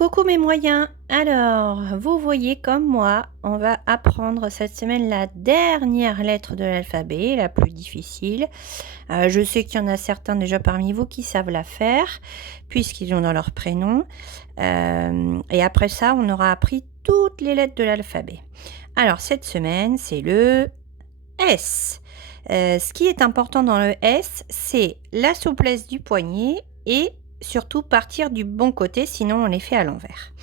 Coucou mes moyens. Alors, vous voyez comme moi, on va apprendre cette semaine la dernière lettre de l'alphabet, la plus difficile. Je sais qu'il y en a certains déjà parmi vous qui savent la faire, puisqu'ils ont dans leur prénom. Et après ça, on aura appris toutes les lettres de l'alphabet. Alors, cette semaine, c'est le S. Ce qui est important dans le S, c'est la souplesse du poignet et surtout partir du bon côté, sinon on les fait à l'envers.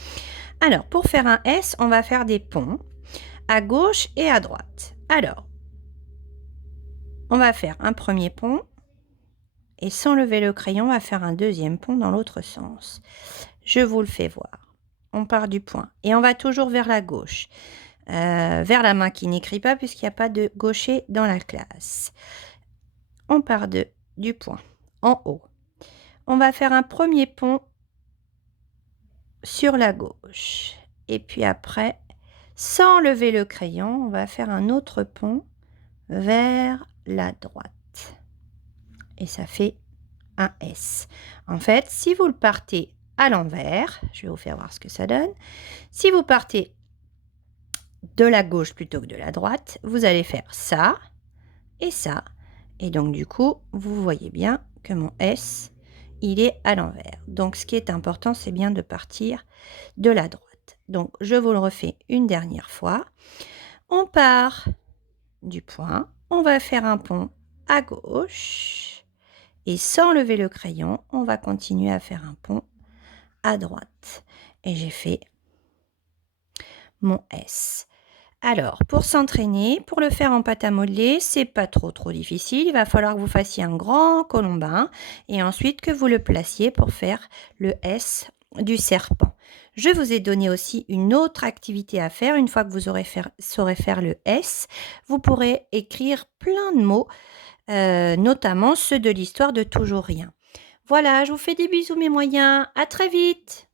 Alors, pour faire un S, on va faire des ponts à gauche et à droite. Alors, on va faire un premier pont et sans lever le crayon, on va faire un deuxième pont dans l'autre sens. Je vous le fais voir. On part du point et on va toujours vers la gauche. Vers la main qui n'écrit pas puisqu'il n'y a pas de gaucher dans la classe. On part du point en haut. On va faire un premier pont sur la gauche. Et puis après, sans lever le crayon, on va faire un autre pont vers la droite. Et ça fait un S. En fait, si vous le partez à l'envers, je vais vous faire voir ce que ça donne. Si vous partez de la gauche plutôt que de la droite, vous allez faire ça et ça. Et donc du coup, vous voyez bien que mon S, il est à l'envers. Donc ce qui est important, c'est bien de partir de la droite. Donc je vous le refais une dernière fois. On part du point, on va faire un pont à gauche et sans lever le crayon, on va continuer à faire un pont à droite. Et j'ai fait mon S. Alors, pour s'entraîner, pour le faire en pâte à modeler, c'est pas trop difficile. Il va falloir que vous fassiez un grand colombin et ensuite que vous le placiez pour faire le S du serpent. Je vous ai donné aussi une autre activité à faire. Une fois que vous saurez faire le S, vous pourrez écrire plein de mots, notamment ceux de l'histoire de Toujours Rien. Voilà, je vous fais des bisous mes moyens. À très vite!